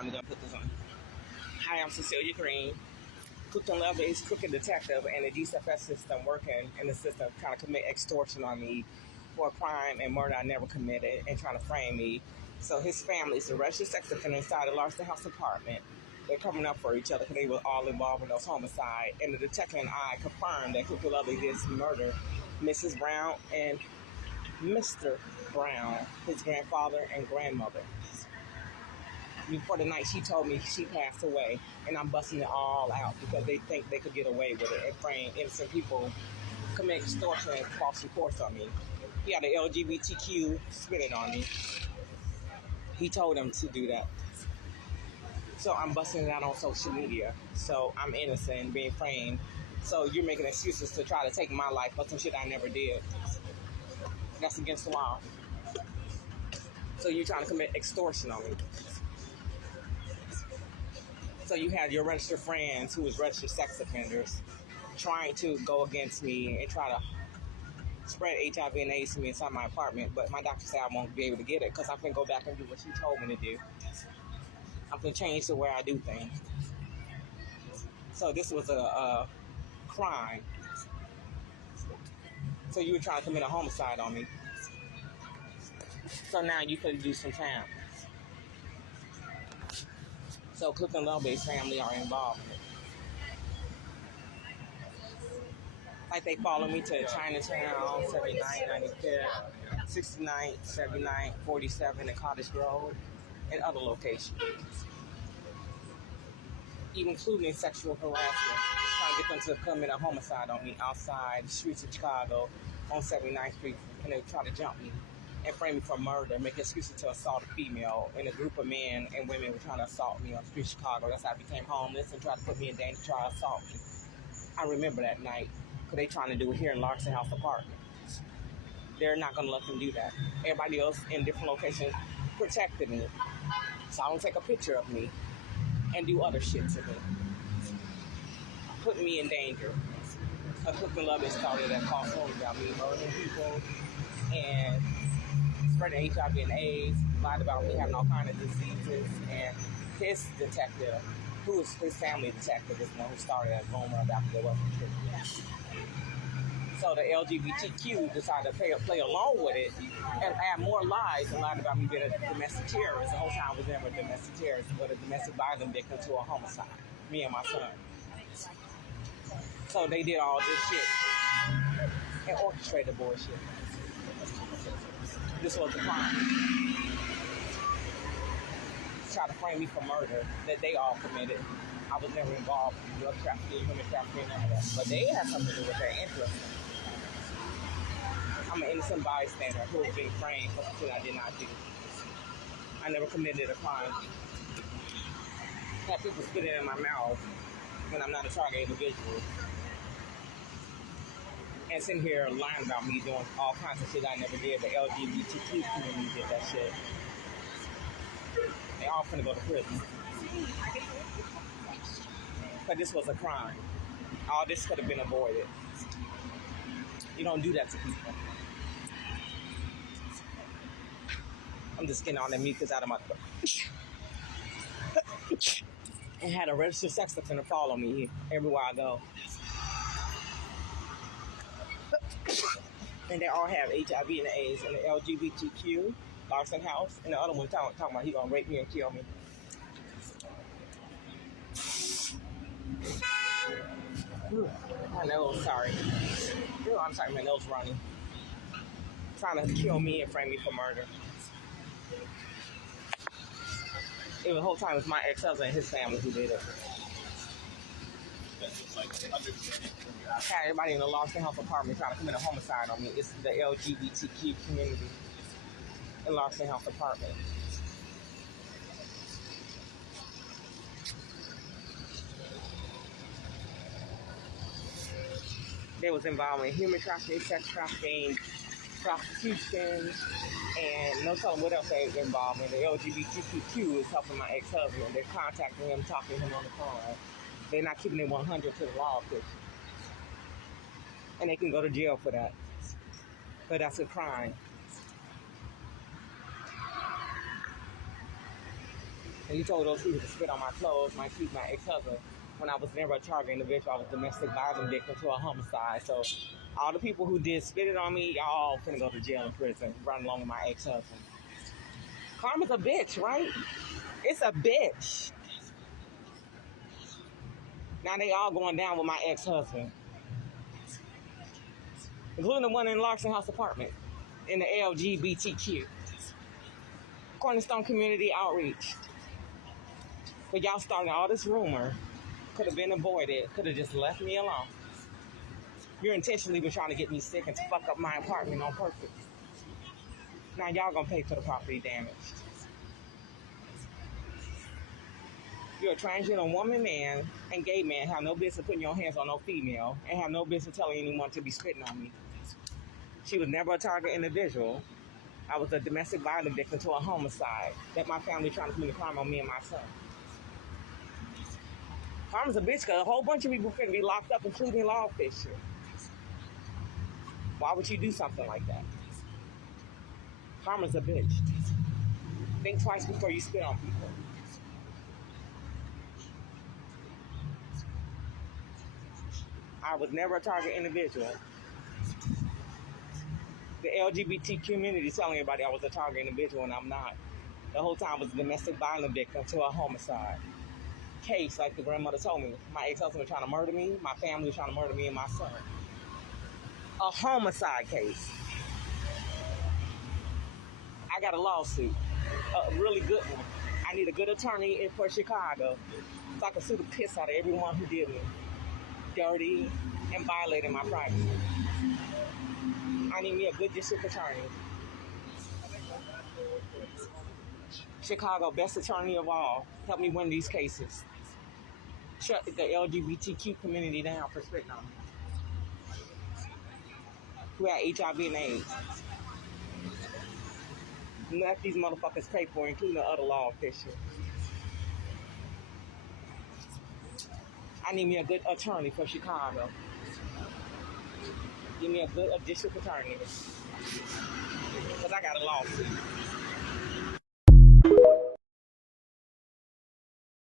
I'm gonna put this on. Hi, I'm Cecilia Green. Cooked and Love is crooked detective and the DCFS system working in the system trying to commit extortion on me for a crime and murder I never committed and trying to frame me. So his family is a registered sex offender inside the Larson House Department. They're coming up for each other because they were all involved in those homicide. And the detective and I confirmed that Cooked and Love did murder Mrs. Brown and Mr. Brown, his grandfather and grandmother. Before the night, she told me she passed away, and I'm busting it all out because they think they could get away with it and frame innocent people, commit extortion and false reports on me. He had the LGBTQ spitting on me. He told them to do that. So I'm busting it out on social media. So I'm innocent, being framed. So you're making excuses to try to take my life for some shit I never did. That's against the law. So you're trying to commit extortion on me. So you had your registered friends who was registered sex offenders trying to go against me and try to spread HIV and AIDS to me inside my apartment. But my doctor said I won't be able to get it because I'm going to go back and do what she told me to do. I'm going to change the way I do things. So this was a crime. So you were trying to commit a homicide on me. So now you could do some time. So Cooked and Love-based family are involved in it. Like they follow me to Chinatown, 79, 95, 69, 79, 47, and Cottage Grove, and other locations. Even including sexual harassment, trying to get them to commit a homicide on me outside the streets of Chicago on 79th Street, and they try to jump me and frame me for murder, make excuses to assault a female, and a group of men and women were trying to assault me on the street of Chicago. That's how I became homeless and tried to put me in danger, try to assault me. I remember that night, because they trying to do it here in Larson House Apartment. They're not going to let them do that. Everybody else in different locations protected me. So I don't take a picture of me and do other shit to me. Putting me in danger. A Cooked and Love is started that false stories about me murdering people and spreading HIV and AIDS, lied about me having all kinds of diseases, and his detective, who is his family detective, is the one who started that rumor about the wasn't true. So the LGBTQ decided to play along with it and add more lies and lied about me being a domestic terrorist. The whole time I was never a domestic terrorist, but a domestic violence victim to a homicide, me and my son. So they did all this shit and orchestrated bullshit. This was the crime. Try to frame me for murder that they all committed. I was never involved in drug trafficking, human trafficking, none of that. But they had something to do with their interest. I'm an innocent bystander who was being framed for something I did not do. I never committed a crime. Had people spitting in my mouth when I'm not a target individual. And sitting here lying about me doing all kinds of shit I never did. The LGBTQ community did that shit. They all finna go to prison. But this was a crime. All this could have been avoided. You don't do that to people. I'm just getting all that mucus out of my throat. And had a registered sex offender follow me everywhere I go. And they all have HIV and AIDS and the LGBTQ, Larson House, and the other one talking about he gonna rape me and kill me. My nose, sorry. I'm sorry, my nose running. Trying to kill me and frame me for murder. It was the whole time it was my ex-husband and his family who did it. I had everybody in the Larson House Apartment trying to commit a homicide on me. It's the LGBTQ community in Larson House Apartment. They was involved in human trafficking, sex trafficking, prostitution, and no telling what else they were involved in. The LGBTQ is helping my ex-husband. They're contacting him, talking to him on the phone. They're not keeping it 100 to the law, and they can go to jail for that. But that's a crime. And he told those people to spit on my clothes, my feet, my ex-husband. When I was never a target individual, I was domestic violence victim to a homicide. So all the people who did spit it on me, y'all all finna go to jail and prison, run along with my ex-husband. Karma's a bitch, right? It's a bitch. Now they all going down with my ex-husband, including the one in Larson House apartment in the LGBTQ. Cornerstone Community Outreach. But y'all starting all this rumor could have been avoided, could have just left me alone. You're intentionally been trying to get me sick and to fuck up my apartment on purpose. Now y'all gonna pay for the property damage. You're a transgender woman, man, and gay man have no business putting your hands on no female and have no business telling anyone to be spitting on me. She was never a target individual. I was a domestic violence victim to a homicide that my family trying to commit a crime on me and my son. Karma's a bitch because a whole bunch of people finna be locked up, including Law Fisher. Why would you do something like that? Karma's a bitch. Think twice before you spit on people. I was never a target individual. The LGBT community telling everybody I was a target individual and I'm not. The whole time I was a domestic violence victim to a homicide case, like the grandmother told me. My ex-husband was trying to murder me. My family was trying to murder me and my son. A homicide case. I got a lawsuit, a really good one. I need a good attorney for Chicago so I can sue the piss out of everyone who did me dirty and violated my privacy. I need me a good district attorney. Chicago, best attorney of all. Help me win these cases. Shut the LGBTQ community down for spitting on me. Who had HIV and AIDS. Let these motherfuckers pay for it, including the other law officials. I need me a good attorney for Chicago. Give me a good district attorney. Because I got a lawsuit.